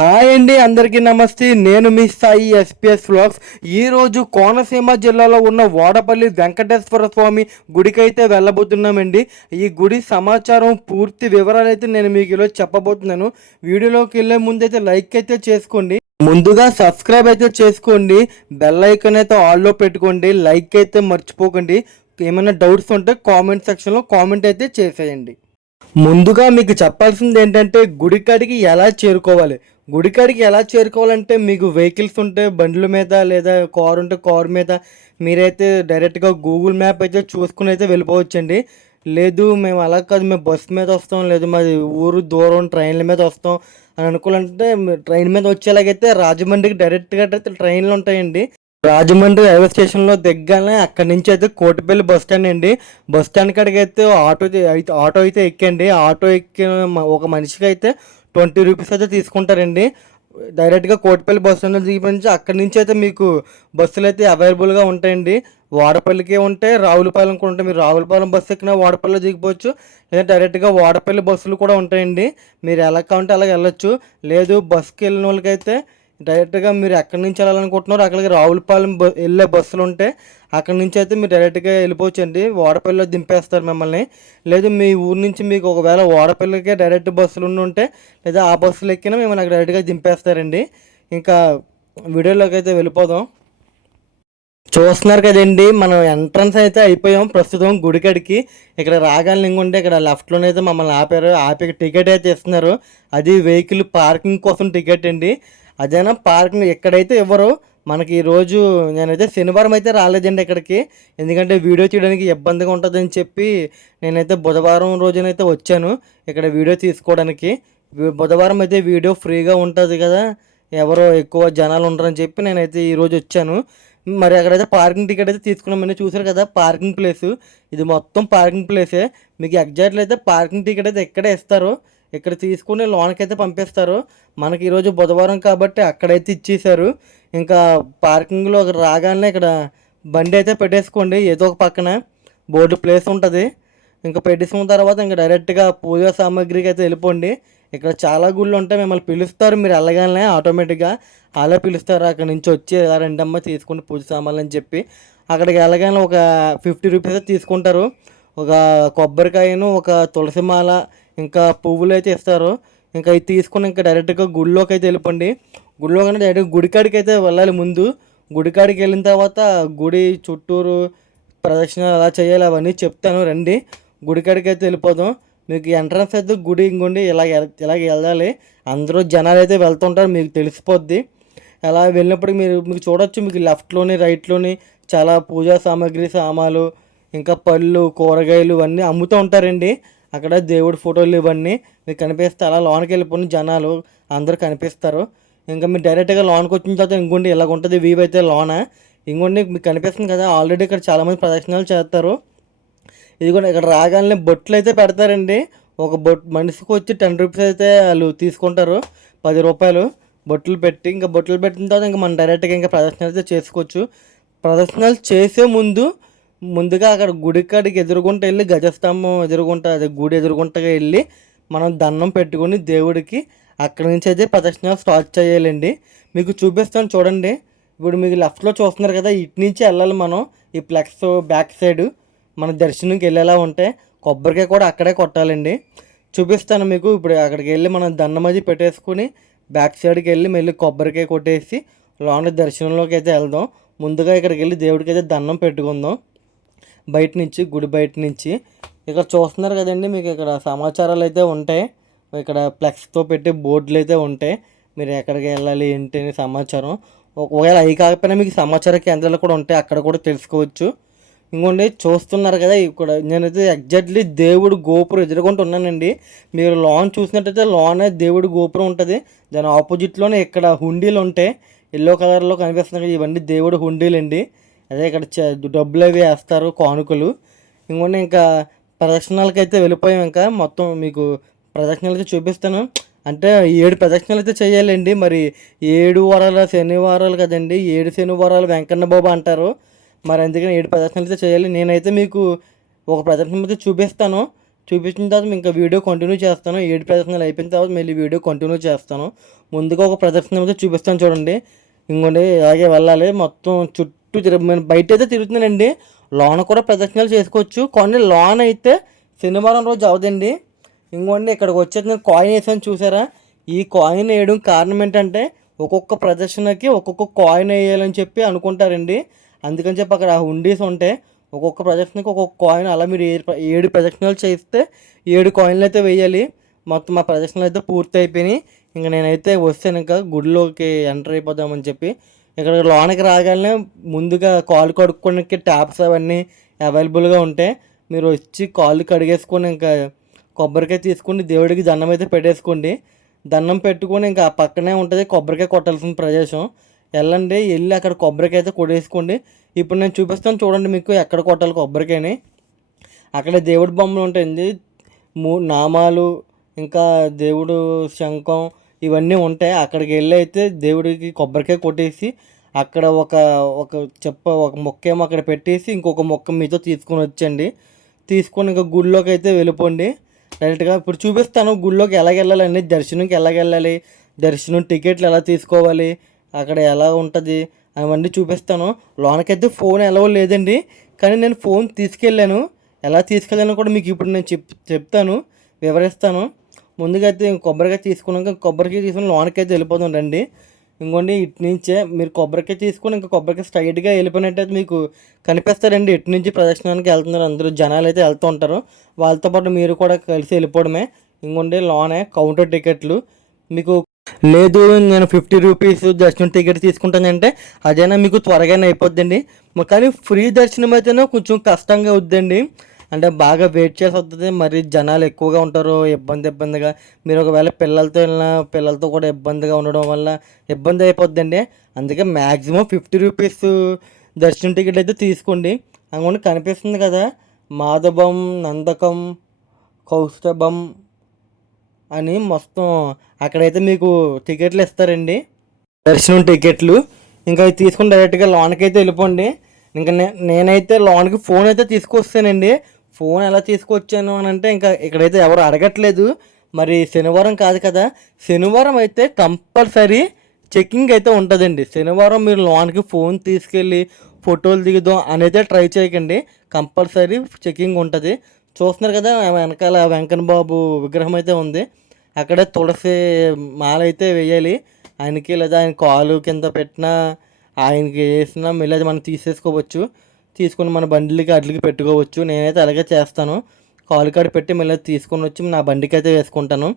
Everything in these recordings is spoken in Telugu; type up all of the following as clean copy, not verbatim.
హాయ్ అండి, అందరికీ నమస్తే. నేను మీ సాయి ఎస్పీఎస్ వ్లాగ్స్. ఈరోజు కోనసీమ జిల్లాలో ఉన్న వాడపల్లి వెంకటేశ్వర స్వామి గుడికి అయితే వెళ్ళబోతున్నామండి. ఈ గుడి సమాచారం పూర్తి వివరాలు అయితే నేను మీకు ఈరోజు చెప్పబోతున్నాను. వీడియోలోకి వెళ్ళే ముందు అయితే లైక్ అయితే చేసుకోండి, ముందుగా సబ్స్క్రైబ్ అయితే చేసుకోండి, బెల్ ఐకాన్ అయితే ఆల్లో పెట్టుకోండి, లైక్ అయితే మర్చిపోకండి. ఏమైనా డౌట్స్ ఉంటే కామెంట్ సెక్షన్లో కామెంట్ అయితే చేసేయండి. ముందుగా మీకు చెప్పాల్సింది ఏంటంటే గుడికాడికి ఎలా చేరుకోవాలి. గుడికాడికి ఎలా చేరుకోవాలంటే మీకు వెహికల్స్ ఉంటే బండ్ల మీద, లేదా కారు ఉంటే కారు మీద మీరైతే డైరెక్ట్గా గూగుల్ మ్యాప్ అయితే చూసుకుని అయితే వెళ్ళిపోవచ్చండి. లేదు మేము అలా కాదు, మేము బస్సు మీద వస్తాం, లేదు మాది ఊరు దూరం ట్రైన్ల మీద వస్తాం అని అనుకోవాలంటే ట్రైన్ మీద వచ్చేలాగైతే రాజమండ్రికి డైరెక్ట్గా అయితే ట్రైన్లు ఉంటాయండి. రాజమండ్రి రైల్వే స్టేషన్లో దిగ్గానే అక్కడి నుంచి అయితే కోటిపల్లి బస్ స్టాండ్ అండి. బస్ స్టాండ్ కాడికి అయితే ఆటో అయితే ఎక్కండి. ఆటో ఎక్కిన ఒక మనిషికి అయితే 20 రూపీస్ అయితే తీసుకుంటారండి. డైరెక్ట్గా కోటిపల్లి బస్ స్టాండ్లో దిగిపోయి అక్కడి నుంచి అయితే మీకు బస్సులు అయితే అవైలబుల్గా ఉంటాయండి. వాడపల్లికి ఉంటాయి, రావులపాలెంకి ఉంటాయి. మీరు రావులపాలెం బస్సు ఎక్కినా వాడపల్లిలో దిగిపోవచ్చు, లేదా డైరెక్ట్గా వాడపల్లి బస్సులు కూడా ఉంటాయండి. మీరు ఎలా కావాలంటే అలా వెళ్ళొచ్చు. లేదు బస్సుకి వెళ్ళిన వాళ్ళకైతే డైరెక్ట్గా మీరు ఎక్కడి నుంచి వెళ్ళాలనుకుంటున్నారో అక్కడికి రావులపాలెం వెళ్ళే బస్సులు ఉంటే అక్కడి నుంచి అయితే మీరు డైరెక్ట్గా వెళ్ళిపోవచ్చండి. వాడపల్లిలో దింపేస్తారు మిమ్మల్ని. లేదు మీ ఊరు నుంచి మీకు ఒకవేళ వాడపల్లికే డైరెక్ట్ బస్సులు ఉంటే లేదా ఆ బస్సులు ఎక్కినా మిమ్మల్ని అక్కడ డైరెక్ట్గా దింపేస్తారండి. ఇంకా వీడియోలోకి అయితే వెళ్ళిపోదాం. చూస్తున్నారు కదండి, మనం ఎంట్రన్స్ అయితే అయిపోయాం ప్రస్తుతం గుడికాడికి. ఇక్కడ రాగానే ఇంకొంటే ఇక్కడ లెఫ్ట్లోనైతే మమ్మల్ని ఆపారు. ఆపి టికెట్ అయితే ఇస్తున్నారు. అది వెహికల్ పార్కింగ్ కోసం టికెట్ అండి. అదేనా పార్కింగ్ ఎక్కడైతే ఇవ్వరు మనకి. ఈరోజు నేనైతే శనివారం అయితే రాలేదండి ఇక్కడికి, ఎందుకంటే వీడియో తీయడానికి ఇబ్బందిగా ఉంటుందని చెప్పి నేనైతే బుధవారం రోజునైతే వచ్చాను ఇక్కడ వీడియో తీసుకోవడానికి. బుధవారం అయితే వీడియో ఫ్రీగా ఉంటుంది కదా, ఎవరో ఎక్కువ జనాలు ఉండరని చెప్పి నేనైతే ఈరోజు వచ్చాను. మరి అక్కడైతే పార్కింగ్ టికెట్ అయితే తీసుకున్నామని చూసారు కదా, పార్కింగ్ ప్లేసు ఇది మొత్తం పార్కింగ్ ప్లేసే. మీకు ఎగ్జాక్ట్లీ అయితే పార్కింగ్ టికెట్ అయితే ఇక్కడే ఇస్తారు, ఇక్కడ తీసుకుని లోనకి అయితే పంపిస్తారు. మనకి ఈరోజు బుధవారం కాబట్టి అక్కడైతే ఇచ్చేసారు. ఇంకా పార్కింగ్లో రాగానే ఇక్కడ బండి అయితే పెట్టేసుకోండి, ఏదో ఒక పక్కన బోర్డు ప్లేస్ ఉంటుంది. ఇంకా పెట్టేసుకున్న తర్వాత ఇంకా డైరెక్ట్గా పూజా సామాగ్రికి అయితే వెళ్ళిపోండి. ఇక్కడ చాలా గుళ్ళు ఉంటాయి, మిమ్మల్ని పిలుస్తారు. మీరు వెళ్ళగానే ఆటోమేటిక్గా అలా పిలుస్తారు, అక్కడ నుంచి వచ్చి ఇలా రెండమ్మ తీసుకుని పూజ సామాన్లు అని చెప్పి. అక్కడికి వెళ్ళగానే ఒక 50 రూపీస్ తీసుకుంటారు. ఒక కొబ్బరికాయను, ఒక తులసి మాల, ఇంకా పువ్వులు అయితే ఇస్తారు. ఇంకా ఇది తీసుకుని ఇంకా డైరెక్ట్గా గుడిలోకి అయితే వెళ్ళిపోండి. గుడిలో కానీ డైరెక్ట్గా గుడికాడికి అయితే వెళ్ళాలి. ముందు గుడికాడికి వెళ్ళిన తర్వాత గుడి చుట్టూరు ప్రదక్షిణ ఎలా చేయాలి అవన్నీ చెప్తాను, రండి. గుడికాడికి అయితే వెళ్ళిపోదాం. మీకు ఎంట్రన్స్ అయితే గుడి ఇంకోండి ఇలాగ వెళ్ళాలి. అందరూ జనాలు అయితే వెళ్తుంటారు, మీకు తెలిసిపోద్ది. అలా వెళ్ళినప్పుడు మీకు చూడొచ్చు, మీకు లెఫ్ట్లోని రైట్లోని చాలా పూజా సామాగ్రి సామాలు, ఇంకా పళ్ళు కూరగాయలు ఇవన్నీ అమ్ముతూ ఉంటారండి. అక్కడ దేవుడి ఫోటోలు ఇవన్నీ మీకు కనిపిస్తే అలా లోనికి వెళ్ళిపోయిన జనాలు అందరూ కనిపిస్తారు. ఇంకా మీరు డైరెక్ట్గా లోనికి వచ్చిన తర్వాత ఇంకోండి ఇలాగ ఉంటుంది వ్యూ అయితే లోన. ఇంకోండి మీకు కనిపిస్తుంది కదా, ఆల్రెడీ ఇక్కడ చాలామంది ప్రదక్షిణాలు చేస్తారు. ఇది కూడా ఇక్కడ రాగానే బొట్లు అయితే పెడతారండి. ఒక మనిషికి వచ్చి 10 రూపీస్ అయితే వాళ్ళు తీసుకుంటారు, 10 రూపాయలు బొట్లు పెట్టి. ఇంకా బొట్లు పెట్టిన తర్వాత ఇంకా మనం డైరెక్ట్గా ఇంకా ప్రదక్షిణాలు అయితే చేసుకోవచ్చు. ప్రదక్షిణాలు చేసే ముందుగా అక్కడ గుడికాడికి ఎదురుగుంట వెళ్ళి గజస్తంభం ఎదురుగుంట, అదే గుడి ఎదురుగుంటగా వెళ్ళి మనం దండం పెట్టుకొని దేవుడికి అక్కడి నుంచి అయితే ప్రదక్షిణాలు స్టార్ట్ చేయాలండి. మీకు చూపిస్తాను చూడండి. ఇప్పుడు మీకు లెఫ్ట్లో చూస్తున్నారు కదా, ఇటు నుంచి వెళ్ళాలి మనం. ఈ ఫ్లెక్స్ బ్యాక్ సైడ్ మన దర్శనంకి వెళ్ళేలా ఉంటే కొబ్బరికాయ కూడా అక్కడే కొట్టాలండి. చూపిస్తాను మీకు. ఇప్పుడు అక్కడికి వెళ్ళి మనం దండం అది పెట్టేసుకుని బ్యాక్ సైడ్కి వెళ్ళి మళ్ళీ కొబ్బరికాయ కొట్టేసి లోన దర్శనంలోకి అయితే వెళ్దాం. ముందుగా ఇక్కడికి వెళ్ళి దేవుడికి అయితే దండం పెట్టుకుందాం బయట నుంచి, గుడి బయట నుంచి. ఇక్కడ చూస్తున్నారు కదండి, మీకు ఇక్కడ సమాచారాలు అయితే ఉంటాయి. ఇక్కడ ఫ్లెక్స్తో పెట్టి బోర్డులు అయితే ఉంటాయి, మీరు ఎక్కడికి వెళ్ళాలి ఏంటి అని సమాచారం. ఒకవేళ అవి కాకపోయినా మీకు సమాచార కేంద్రాలు కూడా ఉంటాయి, అక్కడ కూడా తెలుసుకోవచ్చు. ఇంకోండి చూస్తున్నారు కదా, ఇక్కడ నేనైతే ఎగ్జాక్ట్లీ దేవుడు గోపురం ఎదురుకుంటూ ఉన్నానండి. మీరు లోన్ చూసినట్టయితే లోనే దేవుడి గోపురం ఉంటుంది. దాని ఆపోజిట్లోనే ఇక్కడ హుండీలు ఉంటాయి, ఎల్లో కలర్లో కనిపిస్తున్నాయి కదా, ఇవన్నీ దేవుడు హుండీలు అండి. అదే ఇక్కడ డబ్బులు అవి వేస్తారు, కానుకలు. ఇంకోటి ఇంకా ప్రదక్షిణాలకి అయితే వెళ్ళిపోయాం. ఇంకా మొత్తం మీకు ప్రదక్షిణాలు అయితే చూపిస్తాను. అంటే 7 ప్రదక్షిణాలు అయితే చేయాలండి. మరి 7 వారాల శనివారాలు కదండి, 7 శనివారాలు వెంకన్న బాబు అంటారు. మరి అందుకని 7 ప్రదక్షిణాలు అయితే చేయాలి. నేనైతే మీకు ఒక ప్రదక్షిణ అయితే చూపిస్తాను, చూపించిన తర్వాత ఇంకా వీడియో కంటిన్యూ చేస్తాను. 7 ప్రదర్శనలు అయిపోయిన తర్వాత మళ్ళీ వీడియో కంటిన్యూ చేస్తాను. ముందుగా ఒక ప్రదర్శన అయితే చూపిస్తాను చూడండి. ఇంకోండి ఇలాగే వెళ్ళాలి, మొత్తం చుట్టూ బయట అయితే తిరుగుతున్నానండి. లోన కూడా ప్రదర్శనలు చేసుకోవచ్చు, కానీ లోన అయితే శనివారం రోజు అవదండి. ఇంకోండి ఇక్కడికి వచ్చేది నేను కాయిన్ వేసాను చూసారా. ఈ కాయిన్ వేయడం కారణం ఏంటంటే ఒక్కొక్క ప్రదర్శనకి ఒక్కొక్క కాయిన్ వేయాలని చెప్పి అనుకుంటారండి. అందుకని చెప్పి అక్కడ హుండీస్ ఉంటాయి, ఒక్కొక్క ప్రదర్శనకి ఒక్కొక్క కాయిన్. అలా మీరు 7 ప్రదర్శనలు చేస్తే 7 కాయిన్లు అయితే వేయాలి. మొత్తం మా ప్రదర్శనలు అయితే పూర్తి అయిపోయినాయి. ఇంకా నేనైతే వస్తాను, ఇంకా గుడిలోకి ఎంటర్ అయిపోదామని చెప్పి. ఇక్కడ లోనకి రాగానే ముందుగా కాలు కడుక్కోడానికి ట్యాప్స్ అవన్నీ అవైలబుల్గా ఉంటాయి. మీరు వచ్చి కాళ్ళు కడిగేసుకొని ఇంకా కొబ్బరికాయ తీసుకుని దేవుడికి దండం అయితే పెట్టేసుకోండి. దండం పెట్టుకొని ఇంకా ఆ పక్కనే ఉంటుంది కొబ్బరికాయ కొట్టాల్సిన ప్రదేశం. వెళ్ళి అక్కడ కొబ్బరికాయ అయితే కొట్టేసుకోండి. ఇప్పుడు నేను చూపిస్తాను చూడండి మీకు ఎక్కడ కొట్టాలి కొబ్బరికాయని. అక్కడ దేవుడి బొమ్మలు ఉంటాయండి, నామాలు, ఇంకా దేవుడు శంఖం ఇవన్నీ ఉంటాయి. అక్కడికి వెళ్ళి అయితే దేవుడికి కొబ్బరికాయ కొట్టేసి అక్కడ ఒక ఒక మొక్క ఏమో అక్కడ పెట్టేసి ఇంకొక మొక్క మీతో తీసుకొని వచ్చండి. తీసుకొని ఇంకా గుడిలోకి అయితే వెళ్ళిపోండి డైరెక్ట్గా. ఇప్పుడు చూపిస్తాను గుడిలోకి ఎలాగ వెళ్ళాలండి, దర్శనంకి ఎలాగ వెళ్ళాలి, దర్శనం టికెట్లు ఎలా తీసుకోవాలి, అక్కడ ఎలా ఉంటుంది అవన్నీ చూపిస్తాను. లోనకైతే ఫోన్ ఎలవ్ లేదండి, కానీ నేను ఫోన్ తీసుకెళ్ళాను. ఎలా తీసుకెళ్ళాను కూడా మీకు ఇప్పుడు నేను చెప్తాను, వివరిస్తాను. ముందుగా అయితే కొబ్బరికాయ తీసుకున్నాక కొబ్బరికాయ తీసుకుని లోనకైతే వెళ్ళిపోతాం రండి. ఇంకోండి ఇటు నుంచే మీరు కొబ్బరికాయ తీసుకొని ఇంకా కొబ్బరికాయ స్ట్రైట్గా వెళ్ళిపోయినట్టయితే మీకు కనిపిస్తారండి ఇటు నుంచి ప్రదర్శనానికి వెళ్తున్నారు అందరూ జనాలు అయితే వెళ్తూ ఉంటారు. వాళ్ళతో పాటు మీరు కూడా కలిసి వెళ్ళిపోవడమే. ఇంకోండి లోనే కౌంటర్ టికెట్లు మీకు లేదు నేను 50 రూపీస్ దర్శనం టికెట్ తీసుకుంటానంటే అదైనా మీకు త్వరగానే అయిపోద్దండి. కానీ ఫ్రీ దర్శనం అయితేనే కొంచెం కష్టంగా అవుద్దండి, అంటే బాగా వెయిట్ చేసి వస్తుంది. మరి జనాలు ఎక్కువగా ఉంటారు, ఇబ్బందిగా. మీరు ఒకవేళ పిల్లలతో వెళ్ళినా పిల్లలతో కూడా ఇబ్బందిగా ఉండడం వల్ల ఇబ్బంది అయిపోద్దండి. అందుకే మ్యాక్సిమం 50 రూపీస్ దర్శనం టికెట్ అయితే తీసుకోండి. అందుకని కనిపిస్తుంది కదా, మాధవం, నందకం, కౌస్తభం అని మొత్తం అక్కడైతే మీకు టికెట్లు ఇస్తారండి, దర్శనం టికెట్లు. ఇంకా అవి తీసుకుని డైరెక్ట్గా లోన్కి అయితే వెళ్ళిపోండి. ఇంకా నేనైతే లోన్కి ఫోన్ అయితే తీసుకొస్తానండి. ఫోన్ ఎలా తీసుకొచ్చాను అని అంటే ఇంకా ఇక్కడైతే ఎవరు అడగట్లేదు. మరి శనివారం కాదు కదా, శనివారం అయితే కంపల్సరీ చెక్కింగ్ అయితే ఉంటుందండి. శనివారం మీరు లోన్కి ఫోన్ తీసుకెళ్ళి ఫోటోలు దిగుదాం అనేది ట్రై చేయకండి, కంపల్సరీ చెక్కింగ్ ఉంటుంది. చూస్తున్నారు కదా వెనకాల వెంకన్న బాబు విగ్రహం అయితే ఉంది, అక్కడే తులసి మాల అయితే వేయాలి ఆయనకి, లేదా ఆయన కాలు కింద పెట్టినా ఆయనకి వేసినా మళ్ళీ అది మనం తీసేసుకోవచ్చు, తీసుకొని మన బండిలకి అట్లకి పెట్టుకోవచ్చు. నేనైతే అలాగే చేస్తాను, కాలు కాడ పెట్టి మళ్ళీ తీసుకొని వచ్చి నా బండికి అయితే వేసుకుంటాను.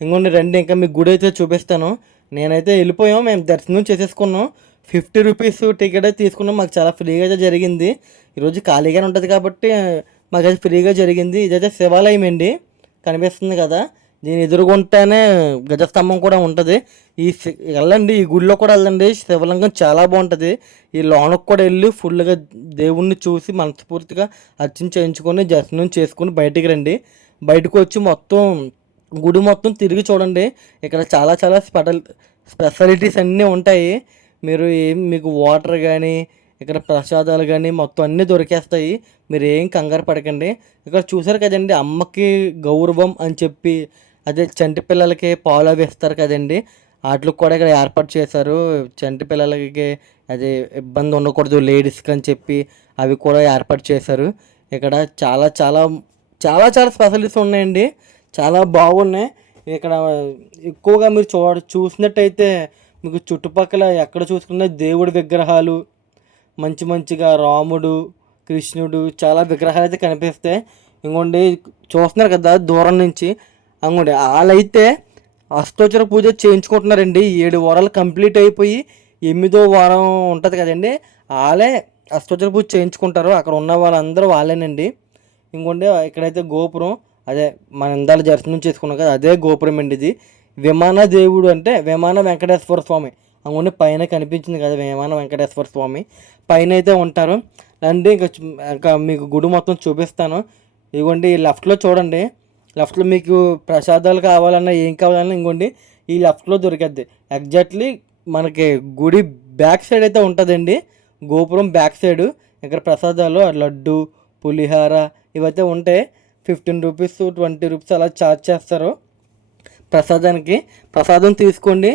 ఇంకొన్ని రండి ఇంకా మీకు గుడి అయితే చూపిస్తాను. నేనైతే వెళ్ళిపోయాం, మేము దర్శనం చేసేసుకున్నాం. 50 రూపీస్ టికెట్ అయితే తీసుకున్నాం, మాకు చాలా ఫ్రీగా అయితే జరిగింది. ఈరోజు ఖాళీగానే ఉంటుంది కాబట్టి మాకైతే ఫ్రీగా జరిగింది. ఇదైతే శివాలయం అండి, కనిపిస్తుంది కదా, దీని ఎదురుగుంటేనే గజస్తంభం కూడా ఉంటుంది. వెళ్ళండి, ఈ గుడిలో కూడా వెళ్ళండి, శివలింగం చాలా బాగుంటుంది. ఈ లోనకు కూడా వెళ్ళి ఫుల్గా దేవుణ్ణి చూసి మనస్ఫూర్తిగా అర్చన చేయించుకొని దర్శనం చేసుకొని బయటికి రండి. బయటకు వచ్చి మొత్తం గుడి మొత్తం తిరిగి చూడండి. ఇక్కడ చాలా చాలా స్పెషాలిటీస్ అన్నీ ఉంటాయి. మీకు వాటర్ కానీ ఇక్కడ ప్రసాదాలు కానీ మొత్తం అన్నీ దొరికేస్తాయి, మీరు ఏం కంగారు పడకండి. ఇక్కడ చూసారు కదండి అమ్మకి గౌరవం అని చెప్పి, అదే చంటి పిల్లలకి పాలు అవి ఇస్తారు కదండి, వాటికి కూడా ఇక్కడ ఏర్పాటు చేశారు. చంటి పిల్లలకి అది ఇబ్బంది ఉండకూడదు లేడీస్కి అని చెప్పి అవి కూడా ఏర్పాటు చేశారు. ఇక్కడ చాలా చాలా చాలా చాలా స్పెషలిటీస్ ఉన్నాయండి, చాలా బాగున్నాయి. ఇక్కడ ఎక్కువగా మీరు చూసినట్టయితే మీకు చుట్టుపక్కల ఎక్కడ చూసుకున్న దేవుడి విగ్రహాలు మంచిగా రాముడు, కృష్ణుడు చాలా విగ్రహాలు అయితే కనిపిస్తాయి. ఇంకోండి చూస్తున్నారు కదా దూరం నుంచి, అంగోండి వాళ్ళైతే అష్టోత్తర పూజ చేయించుకుంటున్నారండి. 7 వారాలు కంప్లీట్ అయిపోయి 8వ వారం ఉంటుంది కదండి, వాళ్ళే అష్టోత్తర పూజ చేయించుకుంటారు. అక్కడ ఉన్న వాళ్ళందరూ వాళ్ళేనండి. ఇంకోండి ఇక్కడైతే గోపురం, అదే మన ఇందాల దర్శనం చేసుకున్నాం కదా అదే గోపురం అండి. ఇది విమాన దేవుడు అంటే విమాన వెంకటేశ్వర స్వామి. అందుకని పైన కనిపించింది కదా విమాన వెంకటేశ్వర స్వామి, పైన అయితే ఉంటారు. అంటే ఇంకా మీకు గుడి మొత్తం చూపిస్తాను. ఇదిగోండి లెఫ్ట్లో చూడండి, లెఫ్ట్లో మీకు ప్రసాదాలు కావాలన్నా ఏం కావాలన్నా ఇంకోండి ఈ లెఫ్ట్లో దొరికిద్ది. ఎగ్జాక్ట్లీ మనకి గుడి బ్యాక్ సైడ్ అయితే ఉంటుందండి, గోపురం బ్యాక్ సైడ్. ఇక్కడ ప్రసాదాలు లడ్డు, పులిహార ఇవైతే ఉంటాయి. రూపీస్ 20 రూపీస్ అలా ఛార్జ్ చేస్తారు ప్రసాదానికి. ప్రసాదం తీసుకొని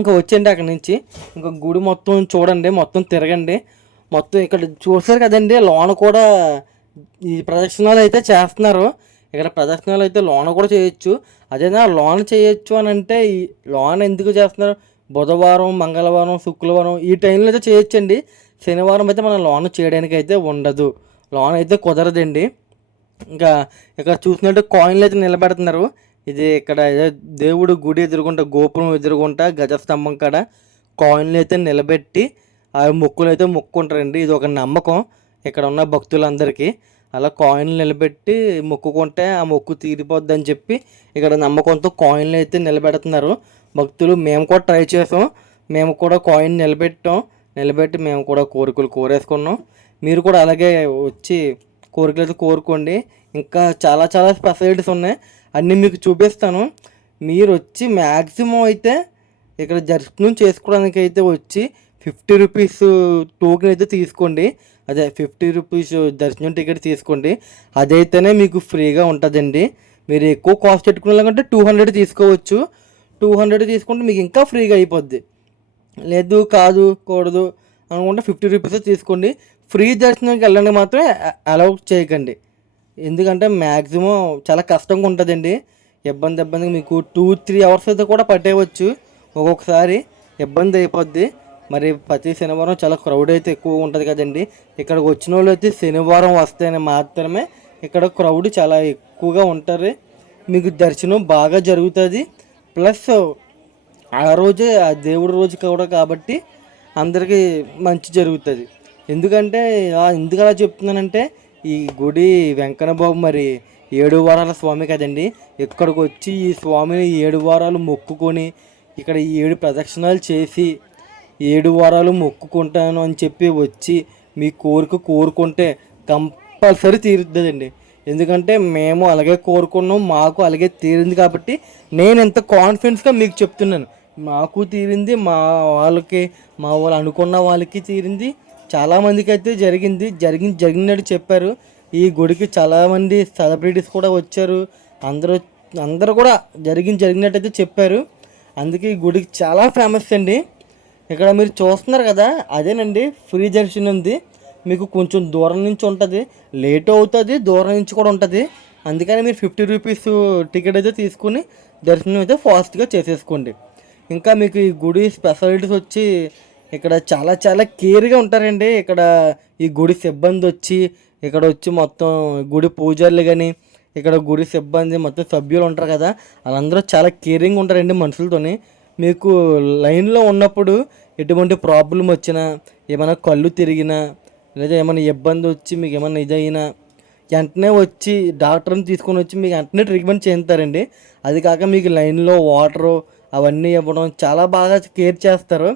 ఇంకా వచ్చేయండి అక్కడి నుంచి. ఇంకా గుడి మొత్తం చూడండి, మొత్తం తిరగండి. మొత్తం ఇక్కడ చూసారు కదండి, లోన కూడా ఈ ప్రదక్షిణాలు అయితే చేస్తున్నారు. ఇక్కడ ప్రదక్షిణాలు అయితే లోన కూడా చేయొచ్చు. అదేనా లోన చేయొచ్చు అని అంటే ఈ లోన ఎందుకు చేస్తున్నారు? బుధవారం, మంగళవారం, శుక్రవారం ఈ టైంలో అయితే చేయొచ్చండి. శనివారం అయితే మనం లోన చేయడానికి అయితే ఉండదు, లోన అయితే కుదరదండి. ఇంకా ఇక్కడ చూసినట్టు కాయిన్లు అయితే నిలబెడుతున్నారు. ఇది ఇక్కడ దేవుడు గుడి ఎదురుగుంటా, గోపురం ఎదురుగుంటా, గజస్తంభం కాడ కాయిన్లు అయితే నిలబెట్టి ఆ మొక్కులు అయితే మొక్కుంటారండి. ఇది ఒక నమ్మకం ఇక్కడ ఉన్న భక్తులందరికీ. అలా కాయిన్లు నిలబెట్టి మొక్కుకుంటే ఆ మొక్కు తీరిపోద్ది అని చెప్పి ఇక్కడ నమ్మకంతో కాయిన్లు అయితే నిలబెడుతున్నారు భక్తులు. మేము కూడా ట్రై చేసాం, మేము కూడా కాయిన్ నిలబెట్టి మేము కూడా కోరికలు కోరేసుకున్నాం. మీరు కూడా అలాగే వచ్చి కోరికలు అయితే కోరుకోండి. ఇంకా చాలా చాలా స్పెషాలిటీస్ ఉన్నాయి, అన్నీ మీకు చూపిస్తాను. మీరు వచ్చి మ్యాక్సిమం అయితే ఇక్కడ దర్శనం చేసుకోవడానికి అయితే వచ్చి 50 రూపీస్ టోకెన్ అయితే తీసుకోండి. అదే 50 రూపీస్ దర్శనం టికెట్ తీసుకోండి. అదైతేనే మీకు ఫ్రీగా ఉంటుందండి. మీరు ఎక్కువ కాస్ట్ పెట్టుకునేలాగంటే 200 తీసుకోవచ్చు. 200 తీసుకుంటే మీకు ఇంకా ఫ్రీగా అయిపోద్ది. లేదు కూడదు అనుకుంటే 50 రూపీస్ తీసుకోండి. ఫ్రీ దర్శనానికి వెళ్ళడానికి మాత్రం అలౌ చేయకండి. ఎందుకంటే మ్యాక్సిమం చాలా కష్టంగా ఉంటుందండి. ఇబ్బందిగా మీకు 2-3 అవర్స్ అయితే కూడా పట్టేయవచ్చు. ఒక్కొక్కసారి ఇబ్బంది అయిపోద్ది. మరి ప్రతి శనివారం చాలా క్రౌడ్ అయితే ఎక్కువ ఉంటుంది కదండి. ఇక్కడికి వచ్చిన వాళ్ళు అయితే శనివారం వస్తేనే మాత్రమే ఇక్కడ క్రౌడ్ చాలా ఎక్కువగా ఉంటారు. మీకు దర్శనం బాగా జరుగుతుంది. ప్లస్ ఆ రోజే ఆ దేవుడి రోజు కూడా కాబట్టి అందరికీ మంచి జరుగుతుంది. ఎందుకంటే ఎందుకు అలా చెప్తున్నానంటే ఈ గుడి వెంకన్న బాబు మరి 7 వారాల స్వామి కదండి. ఇక్కడికి వచ్చి ఈ స్వామిని 7 వారాలు మొక్కుకొని ఇక్కడ 7 ప్రదక్షిణాలు చేసి 7 వారాలు మొక్కుకుంటాను అని చెప్పి వచ్చి మీ కోరుకుంటే కంపల్సరీ తీరుతుందండి. ఎందుకంటే మేము అలాగే కోరుకున్నాం, మాకు అలాగే తీరింది కాబట్టి నేను ఎంత కాన్ఫిడెన్స్గా మీకు చెప్తున్నాను. మాకు తీరింది, మా వాళ్ళు అనుకున్న వాళ్ళకి తీరింది, చాలామందికి అయితే జరిగినట్టు చెప్పారు. ఈ గుడికి చాలామంది సెలబ్రిటీస్ కూడా వచ్చారు. అందరూ కూడా జరిగినట్టయితే చెప్పారు. అందుకే ఈ గుడికి చాలా ఫేమస్ అండి. ఇక్కడ మీరు చూస్తున్నారు కదా, అదేనండి ఫ్రీ దర్శనం ఉంది. మీకు కొంచెం దూరం నుంచి ఉంటుంది, లేట్ అవుతుంది, దూరం నుంచి కూడా ఉంటుంది. అందుకని మీరు 50 రూపీస్ టికెట్ అయితే తీసుకుని దర్శనం అయితే ఫాస్ట్గా చేసేసుకోండి. ఇంకా మీకు ఈ గుడి స్పెషాలిటీస్ వచ్చి ఇక్కడ చాలా చాలా కేర్గా ఉంటారండి. ఇక్కడ ఈ గుడి సిబ్బంది వచ్చి మొత్తం గుడి పూజారులు కానీ ఇక్కడ గుడి సిబ్బంది మొత్తం సభ్యులు ఉంటారు కదా, వాళ్ళందరూ చాలా కేరింగ్ ఉంటారండి మనుషులతోని. మీకు లైన్లో ఉన్నప్పుడు ఎటువంటి ప్రాబ్లం వచ్చినా, ఏమైనా కళ్ళు తిరిగినా, లేదా ఏమైనా ఇబ్బంది వచ్చి మీకు ఏమైనా ఇదైనా వెంటనే వచ్చి డాక్టర్ని తీసుకొని వచ్చి మీకు వెంటనే ట్రీట్మెంట్ చేస్తారండి. అది కాక మీకు లైన్లో వాటరు అవన్నీ ఇవ్వడం చాలా బాగా కేర్ చేస్తారు.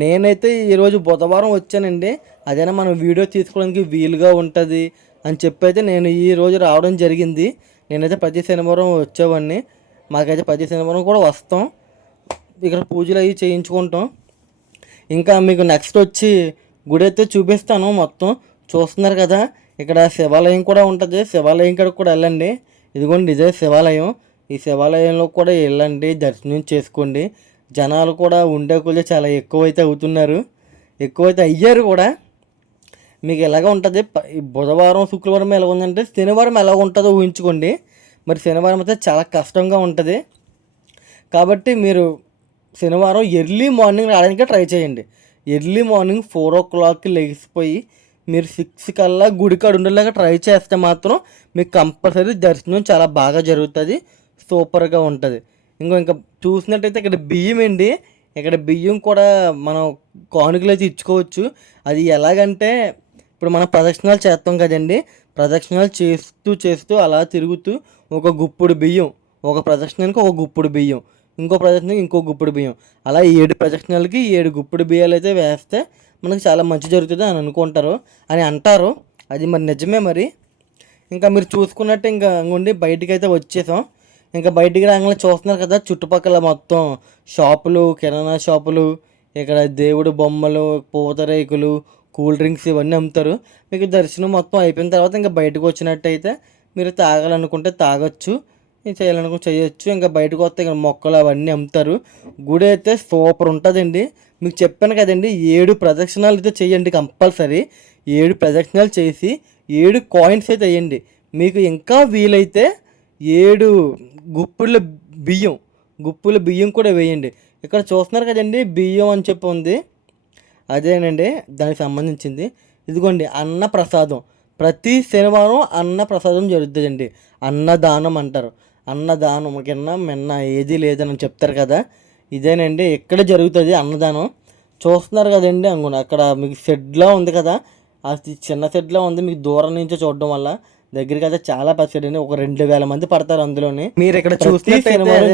నేనైతే ఈరోజు బుధవారం వచ్చానండి, అదైనా మనం వీడియో తీసుకోవడానికి వీలుగా ఉంటుంది అని చెప్పి అయితే నేను ఈరోజు రావడం జరిగింది. నేనైతే ప్రతి శనివారం వచ్చేవాడిని, మాకైతే ప్రతి శనివారం కూడా వస్తాం, ఇక్కడ పూజలు అవి చేయించుకుంటాం. ఇంకా మీకు నెక్స్ట్ వచ్చి గుడి అయితే చూపిస్తాను. మొత్తం చూస్తున్నారు కదా, ఇక్కడ శివాలయం కూడా ఉంటుంది. శివాలయం కాడికి కూడా వెళ్ళండి. ఇదిగోండి ఇదే శివాలయం. ఈ శివాలయంలో కూడా వెళ్ళండి, దర్శనం చేసుకోండి. జనాలు కూడా ఉండే కొద్దిగా చాలా ఎక్కువైతే అయ్యారు కూడా. మీకు ఎలాగ ఉంటుంది, బుధవారం శుక్రవారం ఎలా ఉందంటే శనివారం ఎలా ఉంటుందో ఊహించుకోండి. మరి శనివారం అయితే చాలా కష్టంగా ఉంటుంది. కాబట్టి మీరు శనివారం ఎర్లీ మార్నింగ్ రావడానికి ట్రై చేయండి. ఎర్లీ మార్నింగ్ 4 o'clockకి లెగిసిపోయి మీరు 6 కల్లా గుడికాడ ఉండేలాగా ట్రై చేస్తే మాత్రం మీకు కంపల్సరీ దర్శనం చాలా బాగా జరుగుతుంది, సూపర్గా ఉంటుంది. ఇంకా చూసినట్టయితే ఇక్కడ బియ్యం అండి. ఇక్కడ బియ్యం కూడా మనం కానుకలు అయితే ఇచ్చుకోవచ్చు. అది ఎలాగంటే ఇప్పుడు మనం ప్రదక్షిణాలు చేస్తాం కదండి, ప్రదక్షిణాలు చేస్తూ అలా తిరుగుతూ ఒక గుప్పుడు బియ్యం, ఒక ప్రదక్షిణానికి ఒక గుప్పుడు బియ్యం, ఇంకో ప్రదక్షిణకి ఇంకో గుప్పుడు బియ్యం, అలా 7 ప్రదక్షిణాలకి 7 గుప్పుడు బియ్యాలు అయితే వేస్తే మనకు చాలా మంచి జరుగుతుంది అని అంటారు. అది మరి నిజమే మరి. ఇంకా మీరు చూసుకున్నట్టు ఇంకా ఉండి బయటికి అయితే వచ్చేసాం. ఇంకా బయటికి రాగానే చూస్తున్నారు కదా, చుట్టుపక్కల మొత్తం షాపులు, కిరాణా షాపులు, ఇక్కడ దేవుడు బొమ్మలు, పూతరేకులు, కూల్ డ్రింక్స్ ఇవన్నీ అమ్ముతారు. మీకు దర్శనం మొత్తం అయిపోయిన తర్వాత ఇంకా బయటకు వచ్చినట్టయితే మీరు తాగాలనుకుంటే తాగొచ్చు, చేయాలనుకుంటే చేయొచ్చు. ఇంకా బయటకు వస్తే ఇంకా మొక్కలు అవన్నీ అమ్ముతారు. గుడి అయితే సూపర్ ఉంటుందండి. మీకు చెప్పాను కదండి, 7 ప్రదక్షిణాలు అయితే చేయండి కంపల్సరీ. 7 ప్రదక్షిణాలు చేసి 7 కాయిన్స్ అయితే వేయండి. మీకు ఇంకా వీలైతే 7 గుప్పుల బియ్యం కూడా వేయండి. ఇక్కడ చూస్తున్నారు కదండి, బియ్యం అని చెప్పి ఉంది, అదేనండి దానికి సంబంధించింది. ఇదిగోండి అన్నప్రసాదం. ప్రతి శనివారం అన్నప్రసాదం జరుగుతుందండి. అన్నదానం అంటారు. అన్నదానం కింద మిన్న ఏది లేదని చెప్తారు కదా, ఇదేనండి ఇక్కడ జరుగుతుంది అన్నదానం. చూస్తున్నారు కదండి, అంగున అక్కడ మీకు షెడ్లా ఉంది కదా, అది చిన్న షెడ్లా ఉంది. మీకు దూరం నుంచి చూడడం వల్ల దగ్గరికి అయితే చాలా పెద్ద షెడ్ అండి. ఒక 2000 మంది పడతారు అందులోని. మీరు ఇక్కడ చూస్తే శనివారం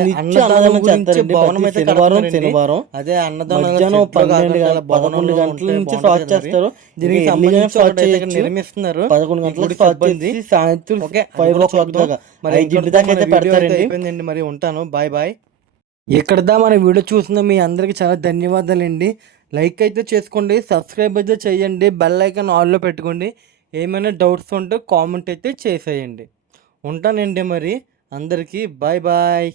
అదే అన్నదానం 11 గంటల నుంచి స్టార్ట్ చేస్తారు. దీనికి సంబంధించి నిర్మిస్తున్నారు 11 గంటలకు సాయంత్రం 5 o'clock దాకా. మరి అయిపోయిందండి. మరి ఉంటాను, బాయ్ బాయ్. ఎక్కడదా మన వీడియో చూసిన మీ అందరికీ చాలా ధన్యవాదాలండి. లైక్ అయితే చేసుకోండి, సబ్స్క్రైబ్ అయితే చేయండి, బెల్ ఐకాన్ ఆన్లో పెట్టుకోండి. ఏమైనా డౌట్స్ ఉంటే కామెంట్ అయితే చేసేయండి. ఉంటానండి మరి, అందరికీ బాయ్ బాయ్.